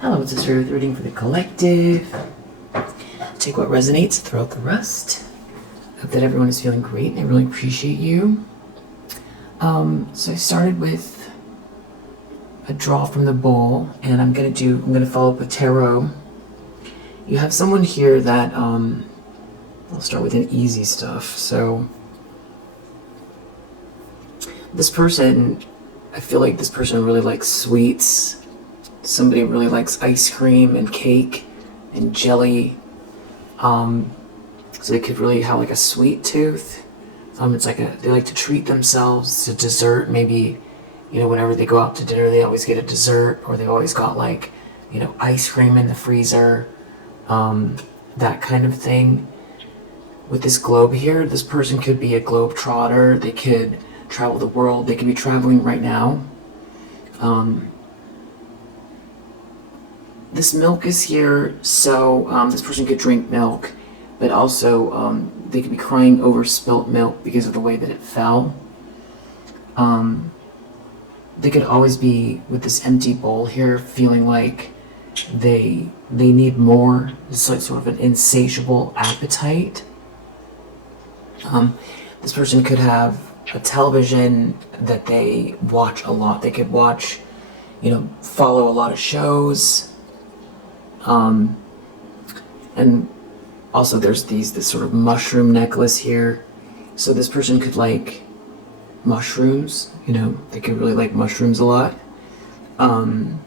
Hello, it's Sister with reading for the collective. Take what resonates, throw out the rest. Hope that everyone is feeling great. I really appreciate you. So I started with a draw from the bowl, and I'm gonna follow up with tarot. You have someone here that I'll start with an easy stuff. So this person, I feel like this person really likes sweets. Somebody really likes ice cream and cake and jelly. So they could really have like a sweet tooth. It's like they like to treat themselves to dessert. Maybe, whenever they go out to dinner, they always get a dessert, or they always got like, ice cream in the freezer, that kind of thing. With this globe here, this person could be a globe trotter. They could travel the world. They could be traveling right now. This milk is here, so this person could drink milk, but also they could be crying over spilt milk because of the way that it fell. They could always be with this empty bowl here, feeling like they need more. It's like sort of an insatiable appetite. This person could have a television that they watch a lot. They could watch, follow a lot of shows. And also there's this sort of mushroom necklace here. So this person could like mushrooms, they could really like mushrooms a lot. And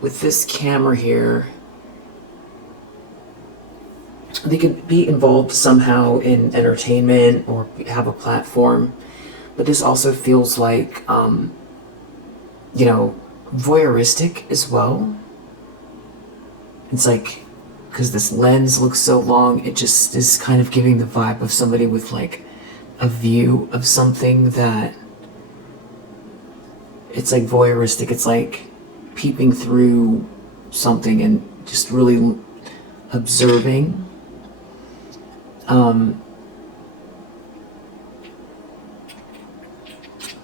with this camera here, they could be involved somehow in entertainment or have a platform. But this also feels like, voyeuristic as well. It's like, because this lens looks so long, it just is kind of giving the vibe of somebody with like a view of something that it's like voyeuristic. It's like peeping through something and just really observing.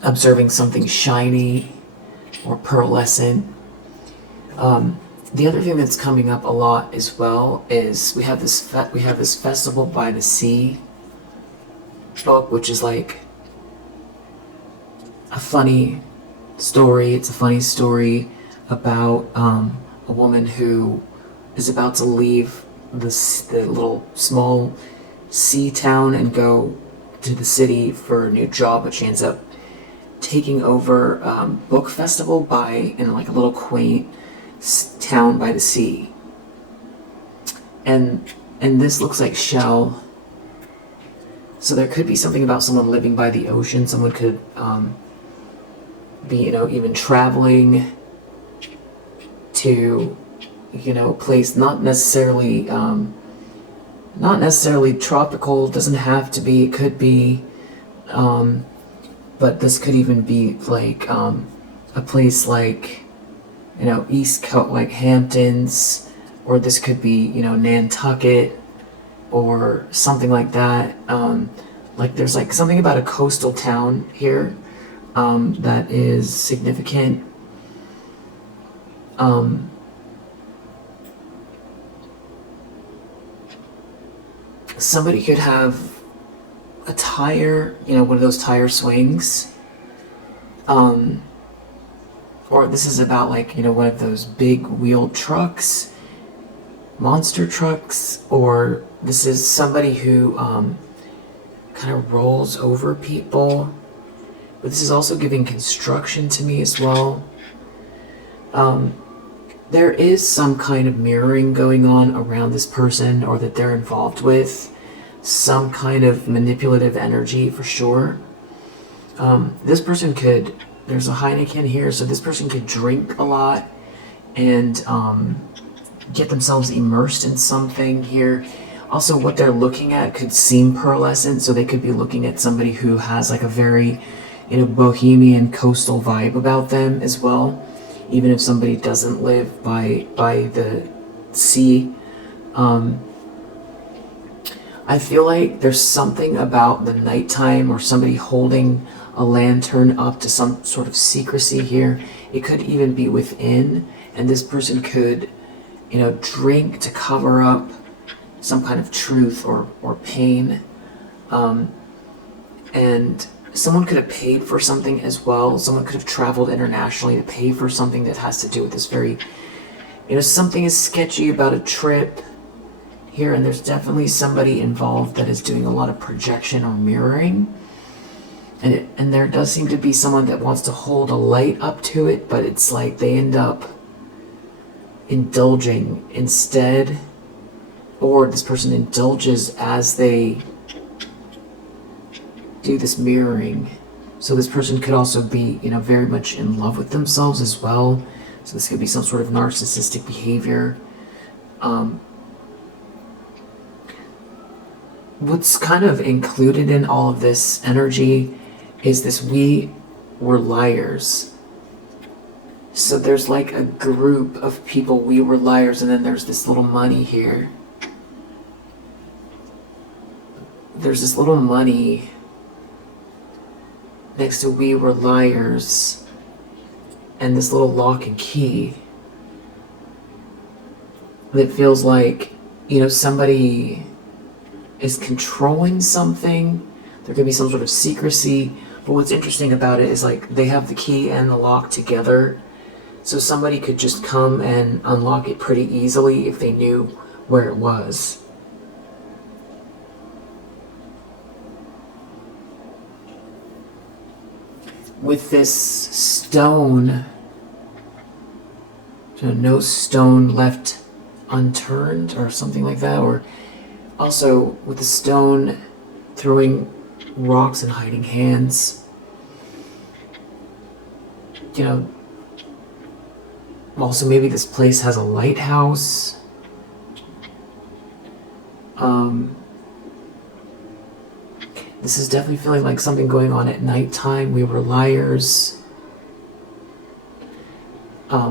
Observing something shiny or pearlescent. The other thing that's coming up a lot as well is we have this Festival by the Sea book, which is like a funny story. It's a funny story about a woman who is about to leave the little small sea town and go to the city for a new job, but she ends up taking over book festival in like a little quaint town by the sea, and this looks like shell. So there could be something about someone living by the ocean. Someone could be even traveling to a place not necessarily tropical. Doesn't have to be. It could be. But this could even be like a place like, East Coast, like Hamptons, or this could be, Nantucket, or something like that. Like there's like something about a coastal town here that is significant. Somebody could have a tire, one of those tire swings. Or this is about like, one of those big wheeled trucks, monster trucks, or this is somebody who kind of rolls over people. But this is also giving construction to me as well. There is some kind of mirroring going on around this person, or that they're involved with. Some kind of manipulative energy for sure. This person could, there's a Heineken here, so this person could drink a lot and get themselves immersed in something here. Also, what they're looking at could seem pearlescent, so they could be looking at somebody who has like a very, bohemian coastal vibe about them as well, even if somebody doesn't live by the sea. I feel like there's something about the nighttime or somebody holding a lantern up to some sort of secrecy here. It could even be within, and this person could, drink to cover up some kind of truth or pain. And someone could have paid for something as well. Someone could have traveled internationally to pay for something that has to do with this very, something is sketchy about a trip here, and there's definitely somebody involved that is doing a lot of projection or mirroring. And there does seem to be someone that wants to hold a light up to it, but it's like they end up indulging instead, or this person indulges as they do this mirroring. So this person could also be, very much in love with themselves as well. So this could be some sort of narcissistic behavior. What's kind of included in all of this energy is this we were liars. So there's like a group of people, we were liars, and then there's this little money here. There's this little money next to we were liars and this little lock and key that feels like, somebody is controlling something. There could be some sort of secrecy, but what's interesting about it is like they have the key and the lock together, so somebody could just come and unlock it pretty easily if they knew where it was. With this stone, no stone left unturned or something like that, or also with the stone throwing rocks and hiding hands. Also maybe this place has a lighthouse. This is definitely feeling like something going on at nighttime. We were liars.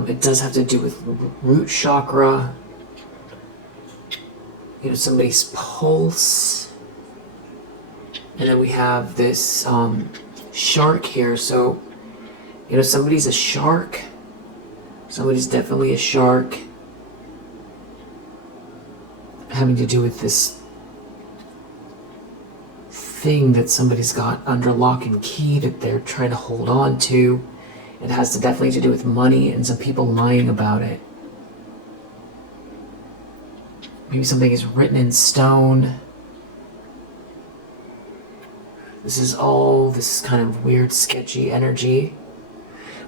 It does have to do with root chakra. Somebody's pulse. And then we have this shark here. So, somebody's a shark. Somebody's definitely a shark. Having to do with this thing that somebody's got under lock and key that they're trying to hold on to. It has definitely to do with money and some people lying about it. Maybe something is written in stone. This is kind of weird, sketchy energy.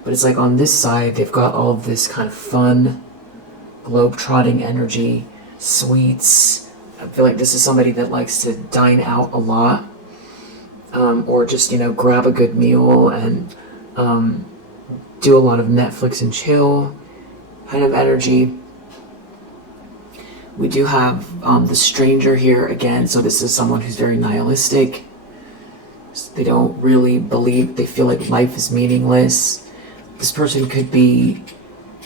But it's like on this side, they've got all of this kind of fun, globe-trotting energy, sweets. I feel like this is somebody that likes to dine out a lot. Or just, grab a good meal and do a lot of Netflix and chill kind of energy. We do have the stranger here again. So this is someone who's very nihilistic. They don't really believe, they feel like life is meaningless. This person could be,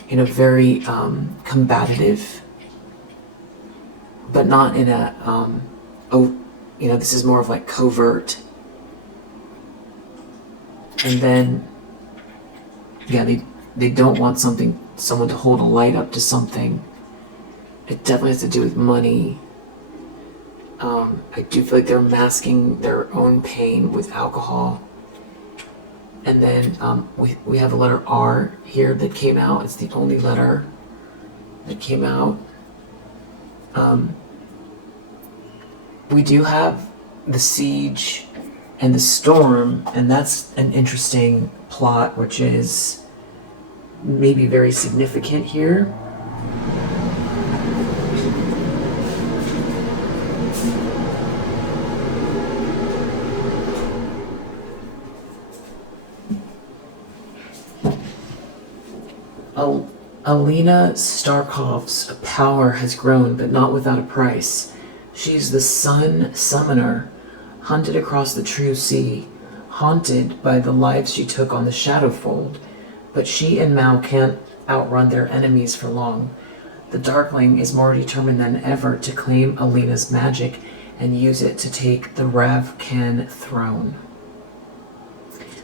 very combative, but not in a, this is more of like covert. And then, they don't want someone to hold a light up to something. It definitely has to do with money. I do feel like they're masking their own pain with alcohol. And then we have a letter R here that came out. It's the only letter that came out. We do have the siege and the storm, and that's an interesting plot, which is maybe very significant here. Alina Starkov's power has grown, but not without a price. She's the sun summoner, hunted across the true sea, haunted by the lives she took on the Shadowfold. But she and Mao can't outrun their enemies for long. The Darkling is more determined than ever to claim Alina's magic and use it to take the Ravkan throne.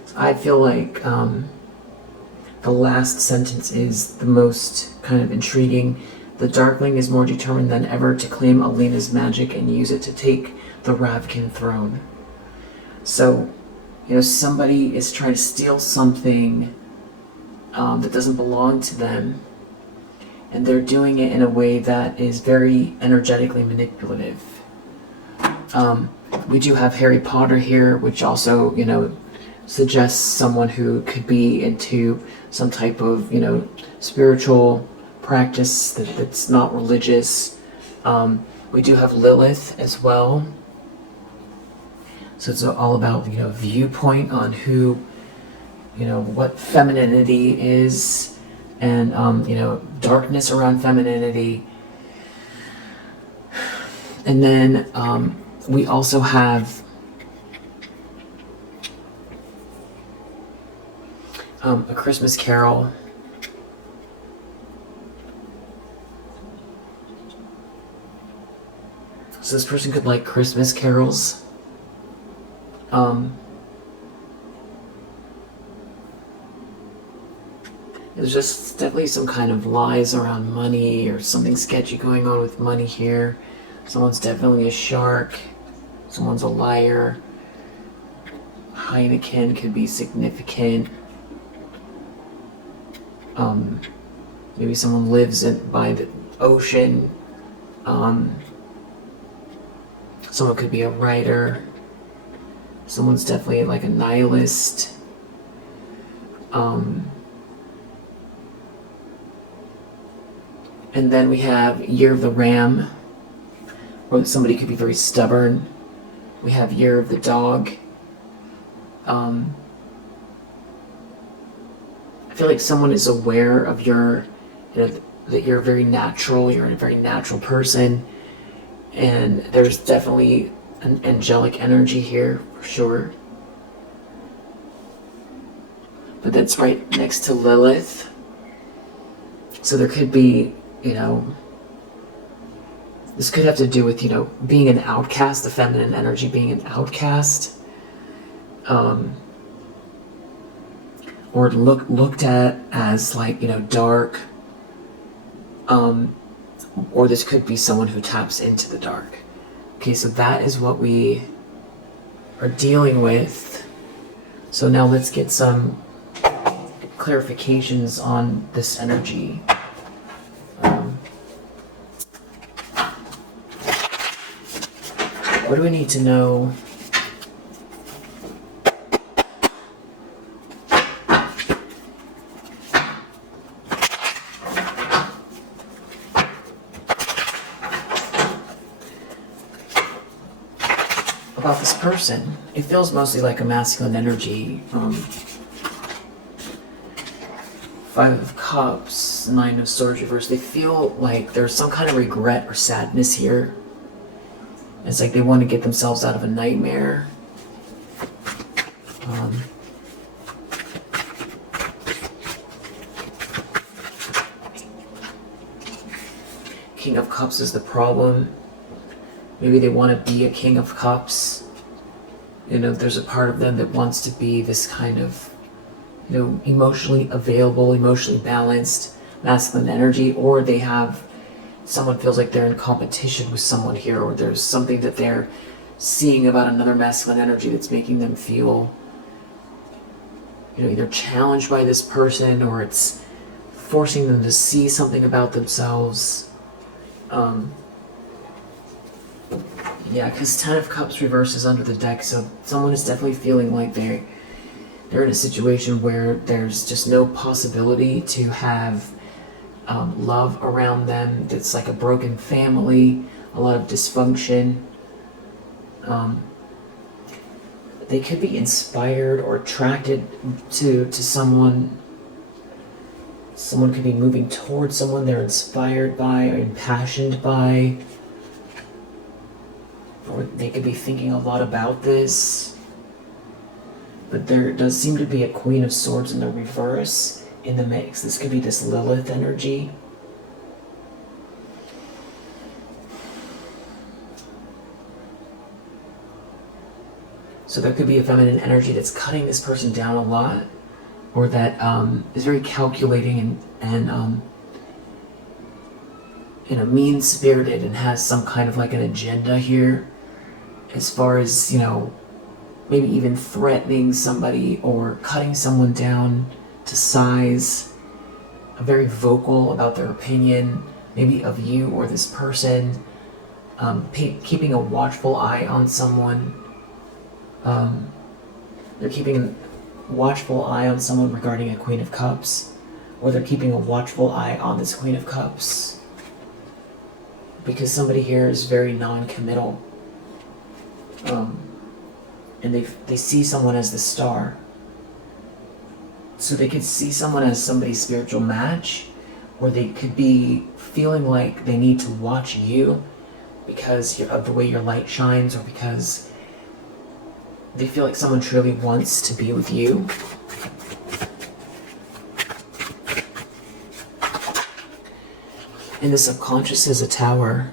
So I feel like the last sentence is the most kind of intriguing. The Darkling is more determined than ever to claim Alina's magic and use it to take the Ravkan throne. So, somebody is trying to steal something that doesn't belong to them, and they're doing it in a way that is very energetically manipulative. We do have Harry Potter here, which also, suggests someone who could be into some type of, spiritual practice that's not religious. We do have Lilith as well. So it's all about, viewpoint on who, what femininity is, and, darkness around femininity. And then we also have A Christmas Carol. So this person could like Christmas carols. There's just definitely some kind of lies around money or something sketchy going on with money here. Someone's definitely a shark. Someone's a liar. Heineken could be significant. Maybe someone lives by the ocean. Someone could be a writer. Someone's definitely like a nihilist. And then we have Year of the Ram, or somebody could be very stubborn. We have Year of the Dog. I feel like someone is aware of your, that you're very natural, you're a very natural person, and there's definitely an angelic energy here, for sure. But that's right next to Lilith. So there could be, this could have to do with, being an outcast, the feminine energy being an outcast. Or looked at as like, dark. Or this could be someone who taps into the dark. Okay, so that is what we are dealing with. So now let's get some clarifications on this energy. What do we need to know? About this person? It feels mostly like a masculine energy. 5 of Cups, 9 of Swords reversed. They feel like there's some kind of regret or sadness here. It's like they want to get themselves out of a nightmare. King of Cups is the problem. Maybe they want to be a King of Cups. There's a part of them that wants to be this kind of, emotionally available, emotionally balanced masculine energy, or they have, someone feels like they're in competition with someone here, or there's something that they're seeing about another masculine energy that's making them feel, either challenged by this person, or it's forcing them to see something about themselves. Yeah, because 10 of Cups reverse is under the deck, so someone is definitely feeling like they're in a situation where there's just no possibility to have love around them. That's like a broken family, a lot of dysfunction. They could be inspired or attracted to someone. Someone could be moving towards someone they're inspired by or impassioned by. Or they could be thinking a lot about this. But there does seem to be a Queen of Swords in the reverse in the mix. This could be this Lilith energy. So there could be a feminine energy that's cutting this person down a lot, or that is very calculating and mean-spirited and has some kind of like an agenda here, as far as, maybe even threatening somebody or cutting someone down to size, very vocal about their opinion, maybe of you or this person, keeping a watchful eye on someone. They're keeping a watchful eye on someone regarding a Queen of Cups, or they're keeping a watchful eye on this Queen of Cups, because somebody here is very non-committal, and they see someone as the star. So they could see someone as somebody's spiritual match, or they could be feeling like they need to watch you because of the way your light shines, or because they feel like someone truly wants to be with you. And the subconscious is a tower,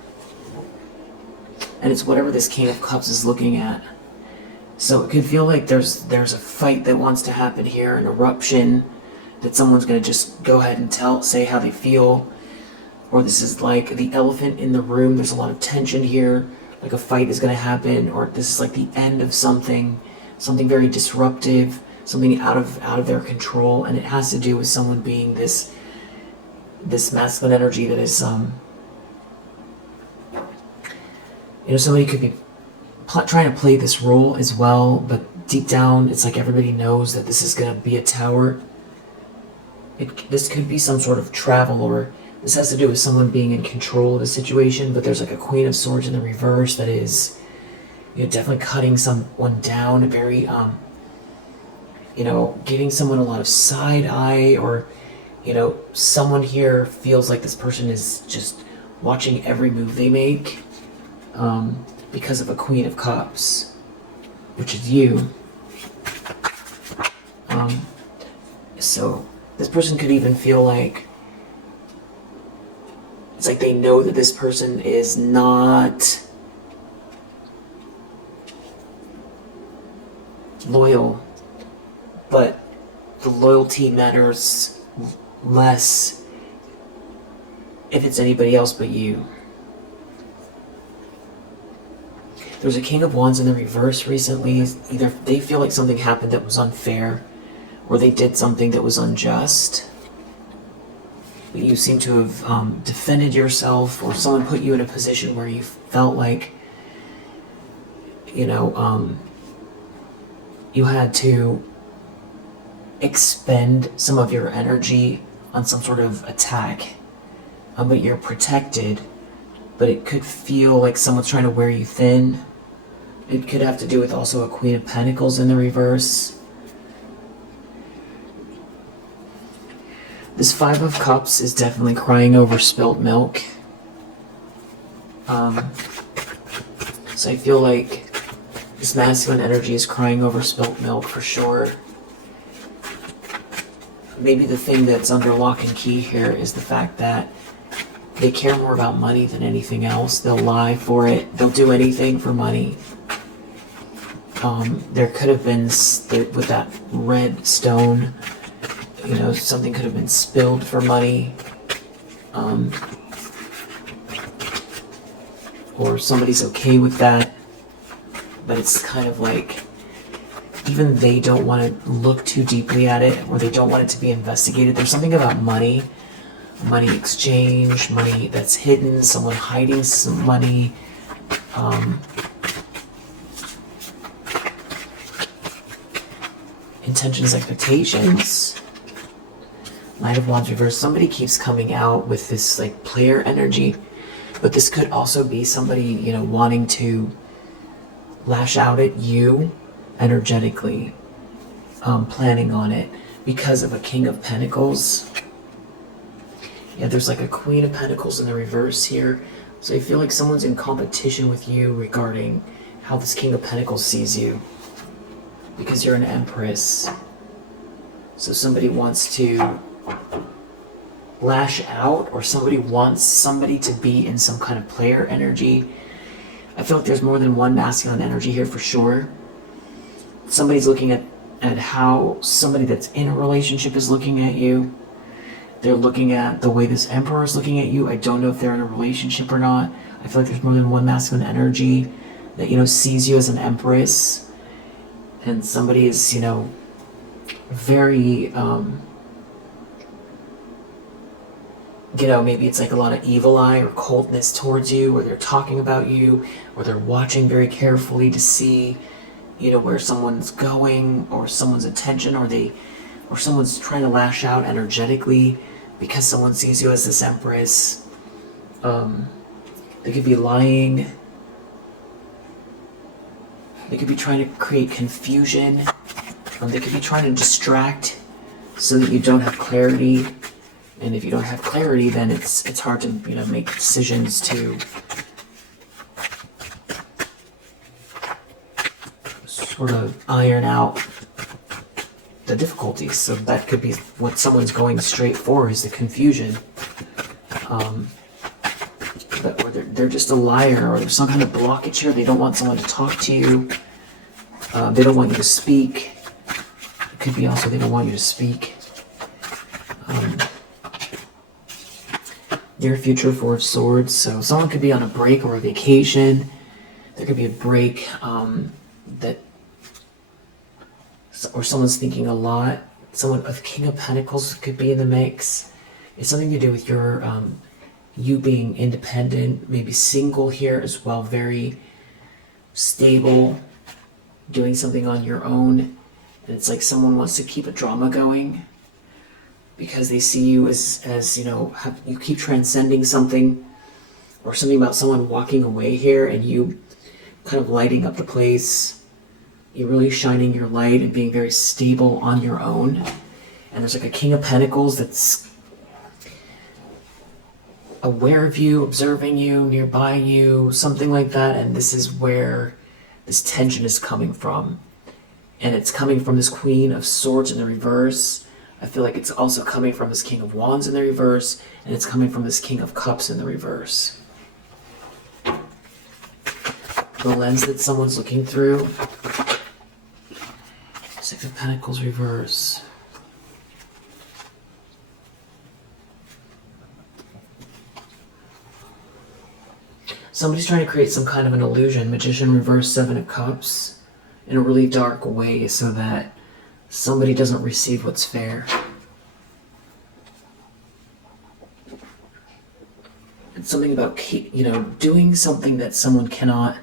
and it's whatever this King of Cups is looking at. So it could feel like there's a fight that wants to happen here, an eruption, that someone's going to just go ahead and say how they feel. Or this is like the elephant in the room, there's a lot of tension here, like a fight is going to happen, or this is like the end of something very disruptive, something out of their control, and it has to do with someone being this masculine energy that is somebody could be trying to play this role as well, but deep down it's like everybody knows that this is going to be a tower. This could be some sort of travel, or this has to do with someone being in control of the situation, but there's like a Queen of Swords in the reverse that is definitely cutting someone down, very giving someone a lot of side eye, or someone here feels like this person is just watching every move they make, because of a Queen of Cups, which is you. So this person could even feel like it's like they know that this person is not loyal, but the loyalty matters less if it's anybody else but you. There's a King of Wands in the reverse recently. Either they feel like something happened that was unfair, or they did something that was unjust. But you seem to have defended yourself, or someone put you in a position where you felt like, you had to expend some of your energy on some sort of attack, but you're protected. But it could feel like someone's trying to wear you thin. It could have to do with also a Queen of Pentacles in the reverse. This Five of Cups is definitely crying over spilt milk. So I feel like this masculine energy is crying over spilt milk for sure. Maybe the thing that's under lock and key here is the fact that they care more about money than anything else. They'll lie for it. They'll do anything for money. There could have been, with that red stone, something could have been spilled for money. Or somebody's okay with that. But it's kind of like, even they don't want to look too deeply at it, or they don't want it to be investigated. There's something about money exchange, money that's hidden, someone hiding some money. Intentions, expectations. Knight of Wands reverse. Somebody keeps coming out with this like player energy, but this could also be somebody, wanting to lash out at you energetically, planning on it because of a King of Pentacles. Yeah, there's like a Queen of Pentacles in the reverse here. So I feel like someone's in competition with you regarding how this King of Pentacles sees you, because you're an Empress. So somebody wants to lash out, or somebody wants somebody to be in some kind of player energy. I feel like there's more than one masculine energy here for sure. somebody's looking at how somebody that's in a relationship is looking at you. They're looking at the way this Emperor is looking at you. I don't know if they're in a relationship or not. I feel like there's more than one masculine energy that, sees you as an Empress. And somebody is, very, maybe it's like a lot of evil eye or coldness towards you, or they're talking about you, or they're watching very carefully to see, where someone's going, or someone's attention, or someone's trying to lash out energetically because someone sees you as this Empress. They could be lying. They could be trying to create confusion. They could be trying to distract so that you don't have clarity. And if you don't have clarity, then it's hard to make decisions to sort of iron out the difficulties. So that could be what someone's going straight for, is the confusion. Or they're just a liar, or there's some kind of blockage here. They don't want someone to talk to you. They don't want you to speak. It could be also they don't want you to speak. Near future, Four of Swords. So someone could be on a break or a vacation. There could be a break or someone's thinking a lot. Someone with King of Pentacles could be in the mix. It's something to do with your you being independent, maybe single here as well, very stable, doing something on your own. And it's like someone wants to keep a drama going because they see you as you keep transcending something, or something about someone walking away here and you kind of lighting up the place. You're really shining your light and being very stable on your own. And there's like a King of Pentacles that's aware of you, observing you, nearby you, something like that. And this is where this tension is coming from. And it's coming from this Queen of Swords in the reverse. I feel like it's also coming from this King of Wands in the reverse. And it's coming from this King of Cups in the reverse. The lens that someone's looking through. Six of Pentacles reverse. Somebody's trying to create some kind of an illusion. Magician reverse, Seven of Cups, in a really dark way so that somebody doesn't receive what's fair. It's something about, doing something that someone cannot,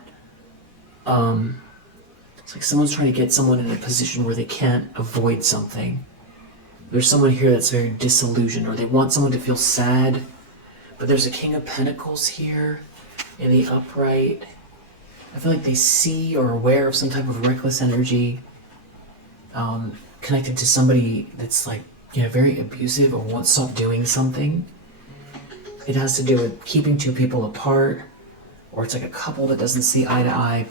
it's like someone's trying to get someone in a position where they can't avoid something. There's someone here that's very disillusioned, or they want someone to feel sad, but there's a King of Pentacles here in the upright. I feel like they see or are aware of some type of reckless energy connected to somebody that's like, very abusive or won't stop doing something. It has to do with keeping two people apart, or it's like a couple that doesn't see eye to eye.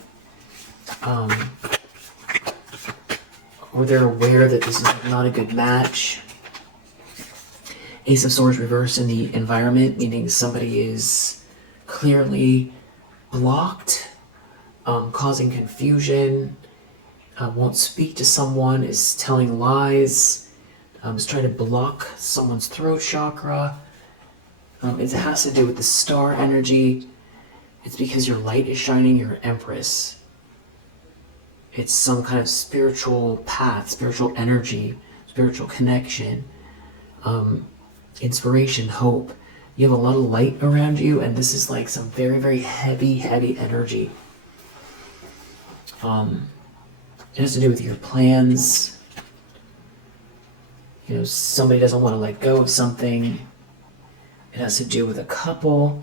Or they're aware that this is not a good match. Ace of Swords reversed in the environment, meaning somebody is clearly blocked, causing confusion, won't speak to someone, is telling lies, is trying to block someone's throat chakra. It has to do with the star energy. It's because your light is shining, you're an Empress. It's some kind of spiritual path, spiritual energy, spiritual connection, inspiration, hope. You have a lot of light around you, and this is like some very, very heavy, heavy energy. It has to do with your plans. Somebody doesn't want to let go of something. It has to do with a couple,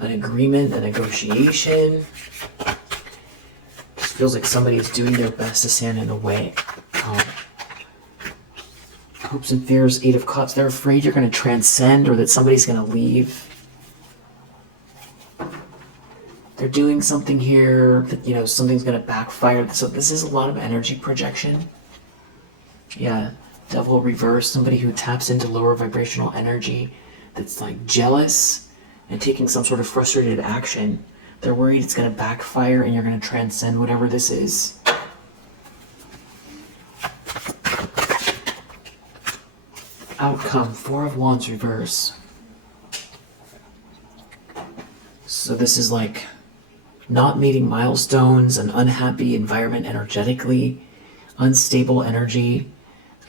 an agreement, a negotiation. It feels like somebody is doing their best to stand in the way. Hopes and fears, Eight of Cups. They're afraid you're going to transcend, or that somebody's going to leave. They're doing something here that, something's going to backfire. So this is a lot of energy projection. Yeah, Devil reverse, somebody who taps into lower vibrational energy that's like jealous and taking some sort of frustrated action. They're worried it's going to backfire and you're going to transcend whatever this is. Outcome, Four of Wands reverse. So this is like not meeting milestones, an unhappy environment energetically, unstable energy,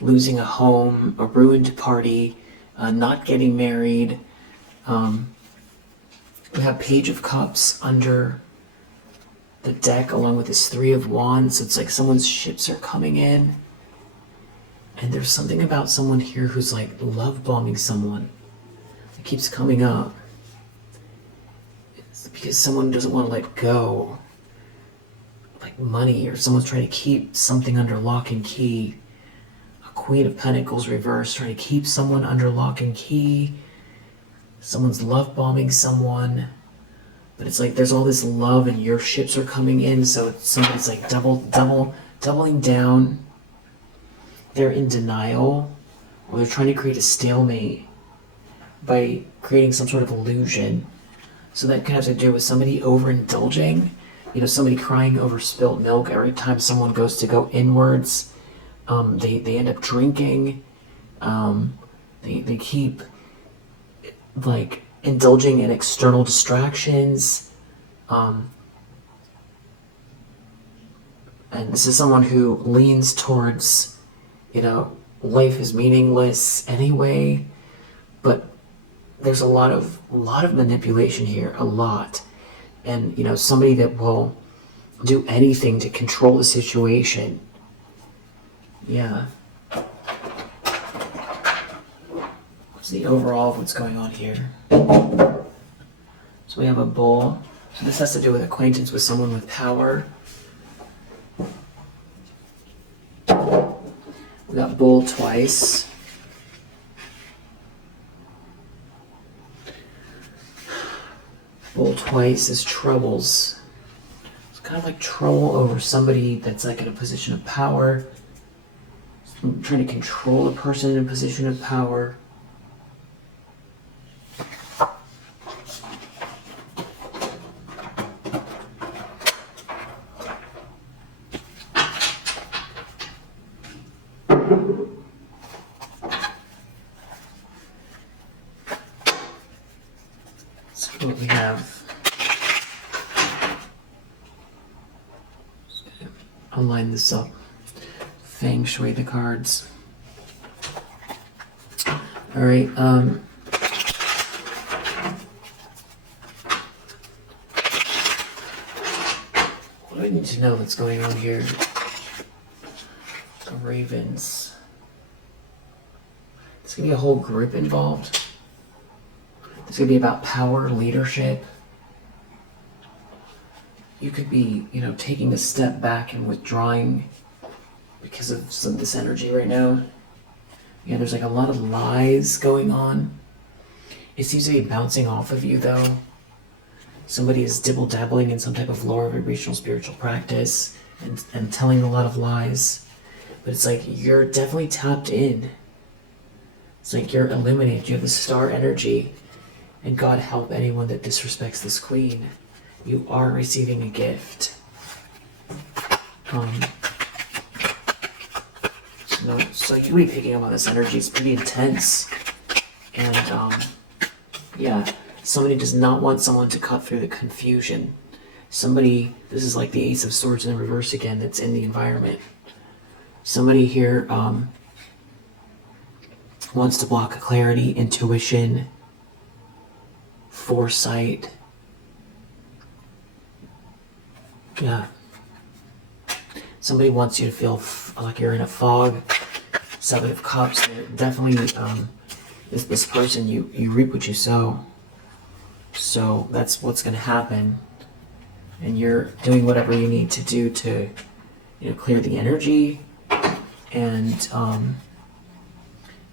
losing a home, a ruined party, not getting married. We have Page of Cups under the deck along with this Three of Wands. So it's like someone's ships are coming in. And there's something about someone here who's like love bombing someone. It keeps coming up. It's because someone doesn't want to let go. Like money, or someone's trying to keep something under lock and key. A Queen of Pentacles reversed, trying to keep someone under lock and key. Someone's love bombing someone. But it's like there's all this love and your ships are coming in, so somebody's like doubling down. They're in denial, or they're trying to create a stalemate by creating some sort of illusion. So that can have to do with somebody overindulging, somebody crying over spilt milk. Every time someone goes to go inwards, they end up drinking. They keep like indulging in external distractions. And this is someone who leans towards life is meaningless anyway, but there's a lot of manipulation here, a lot. And, somebody that will do anything to control the situation. Yeah. What's the overall of what's going on here? So we have a bull. So this has to do with acquaintance with someone with power. We got bull twice. Bull twice is troubles. It's kind of like trouble over somebody that's like in a position of power. I'm trying to control a person in a position of power. So what we have. Just gonna align this up. Feng Shui the cards. All right. What do I need to know that's going on here? The Ravens. There's gonna be a whole group involved. It's going to be about power, leadership. You could be, taking a step back and withdrawing because of some of this energy right now. Yeah, there's like a lot of lies going on. It seems to be bouncing off of you though. Somebody is dibble-dabbling in some type of lower vibrational spiritual practice and telling a lot of lies. But it's like you're definitely tapped in. It's like you're illuminated. You have the star energy. And God help anyone that disrespects this queen. You are receiving a gift. So you'll be picking up on this energy. It's pretty intense. And yeah, somebody does not want someone to cut through the confusion. Somebody, this is like the Ace of Swords in reverse again, that's in the environment. Somebody here wants to block clarity, intuition, foresight. Yeah. Somebody wants you to feel like you're in a fog. Seven of Cups. Definitely, this person, you reap what you sow. So that's what's going to happen. And you're doing whatever you need to do to, clear the energy. And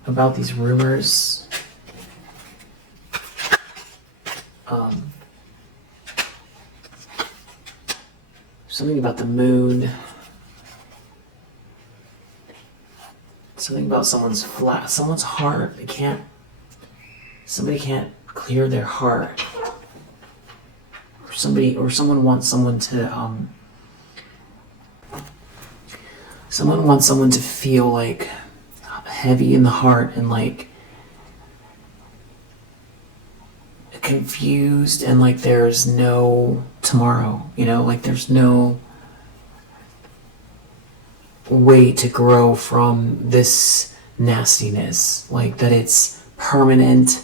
about these rumors. Something about the moon. Something about someone's heart. Somebody can't clear their heart. Or someone wants someone to feel like heavy in the heart and like confused, and like there's no tomorrow, you know, like there's no way to grow from this nastiness, like that it's permanent,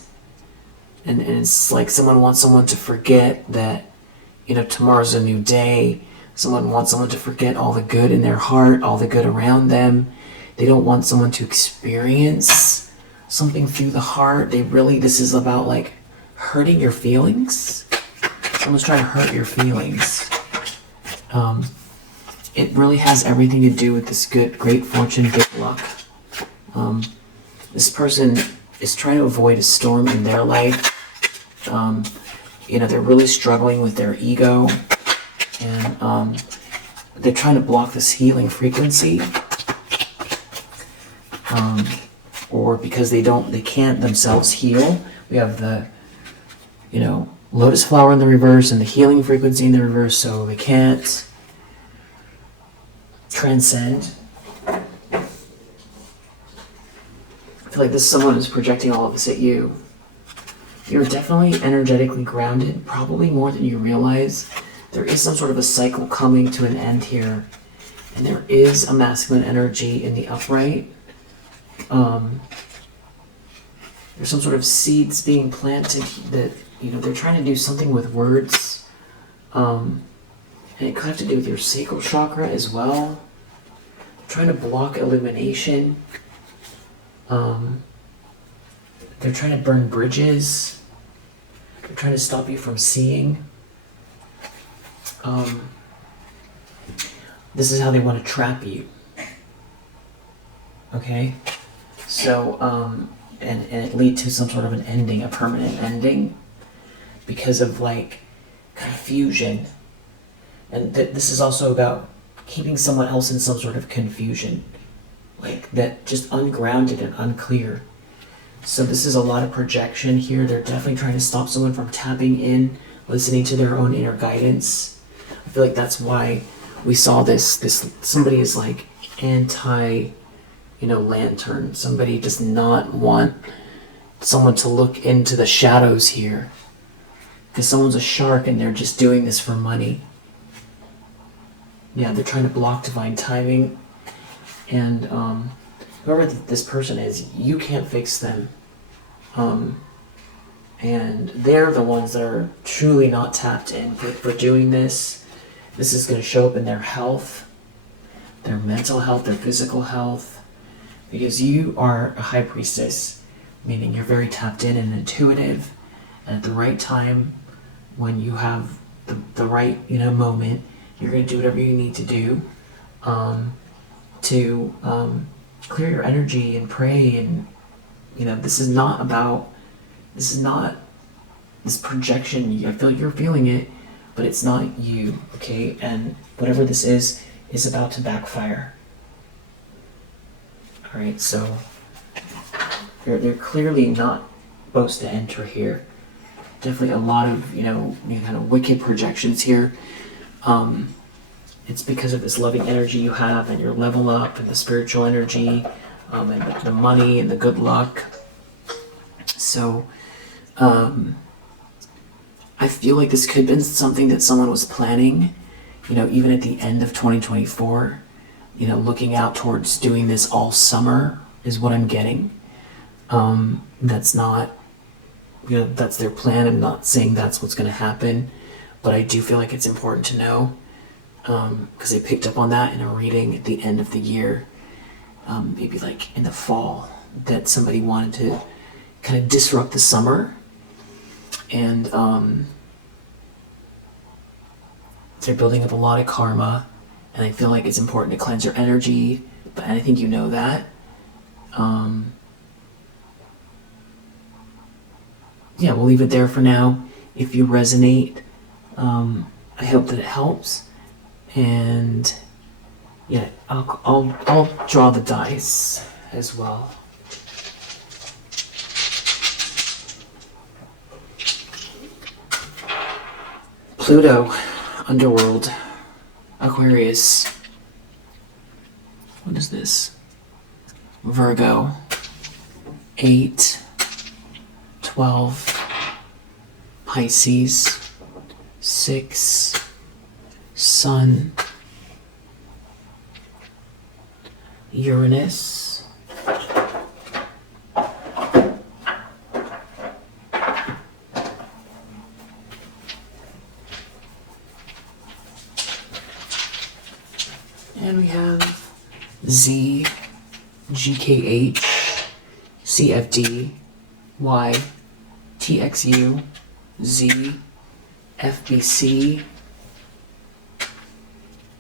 and it's like someone wants someone to forget that, you know, tomorrow's a new day. Someone wants someone to forget all the good in their heart, all the good around them. They don't want someone to experience something through the heart. This is about like hurting your feelings. Someone's trying to hurt your feelings. It really has everything to do with this great fortune, good luck. This person is trying to avoid a storm in their life. You know, they're really struggling with their ego, and they're trying to block this healing frequency, or because they can't themselves heal. We have the, you know, lotus flower in the reverse and the healing frequency in the reverse, so they can't transcend. I feel like someone is projecting all of this at you. You're definitely energetically grounded, probably more than you realize. There is some sort of a cycle coming to an end here, and there is a masculine energy in the upright. There's some sort of seeds being planted that, you know, they're trying to do something with words, and it could have to do with your sacral chakra as well. Trying to block illumination. They're trying to burn bridges. They're trying to stop you from seeing. This is how they want to trap you. Okay? So, and it lead to some sort of an ending, a permanent ending, because of like confusion. And this is also about keeping someone else in some sort of confusion, like that, just ungrounded and unclear. So this is a lot of projection here. They're definitely trying to stop someone from tapping in, listening to their own inner guidance. I feel like that's why we saw this somebody is like anti, you know, lantern. Somebody does not want someone to look into the shadows here, because someone's a shark and they're just doing this for money. Yeah, they're trying to block divine timing, and whoever this person is, you can't fix them. And they're the ones that are truly not tapped in for doing this. This is going to show up in their health, their mental health, their physical health, because you are a high priestess, meaning you're very tapped in and intuitive, and at the right time, when you have the right, you know, moment, you're going to do whatever you need to do to clear your energy and pray. And, you know, this is not this projection. I feel you're feeling it, but it's not you, okay? And whatever this is about to backfire. All right, so they're clearly not supposed to enter here. Definitely a lot of, you know, kind of wicked projections here. It's because of this loving energy you have, and your level up, and the spiritual energy, and the money and the good luck. So I feel like this could have been something that someone was planning, you know, even at the end of 2024, you know, looking out towards doing this all summer is what I'm getting. That's not, you know, that's their plan. I'm not saying that's what's going to happen, but I do feel like it's important to know, because I picked up on that in a reading at the end of the year, maybe like in the fall, that somebody wanted to kind of disrupt the summer, and they're building up a lot of karma, and I feel like it's important to cleanse your energy, but I think you know that. Yeah, we'll leave it there for now. If you resonate, I hope that it helps. And yeah, I'll draw the dice as well. Pluto, underworld, Aquarius. What is this? Virgo. 8, 12, Pisces, 6, Sun, Uranus, and we have Z, GKH, CFD, Y, TXU, Z, FBC,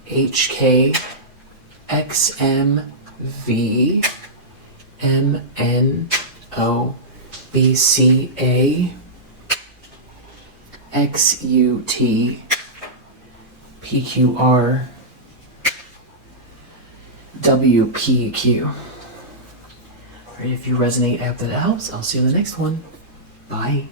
HK, XMV, MNO, BCA, XUT, PQR, WPQ. Alright, if you resonate, I hope that it helps. I'll see you in the next one. Bye.